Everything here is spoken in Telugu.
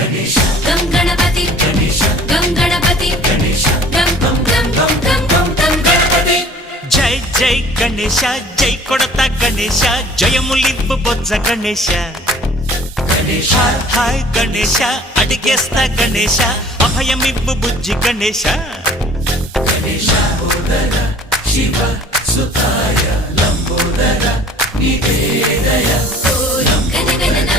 గం గణపతి గం గణపతి గం గం గం గం గం గం గణపతి. జై జై గణేశ జై కొడత గణేశ జయములివ్వు బొజ్జ గణేశ. హాయ్ గణేశ అడిగేస్తా గణేశ అభయమివ్వు బుజ్జి గణేశ. శివ సుతాయ లంబోదర నివేదయ. గణ గణ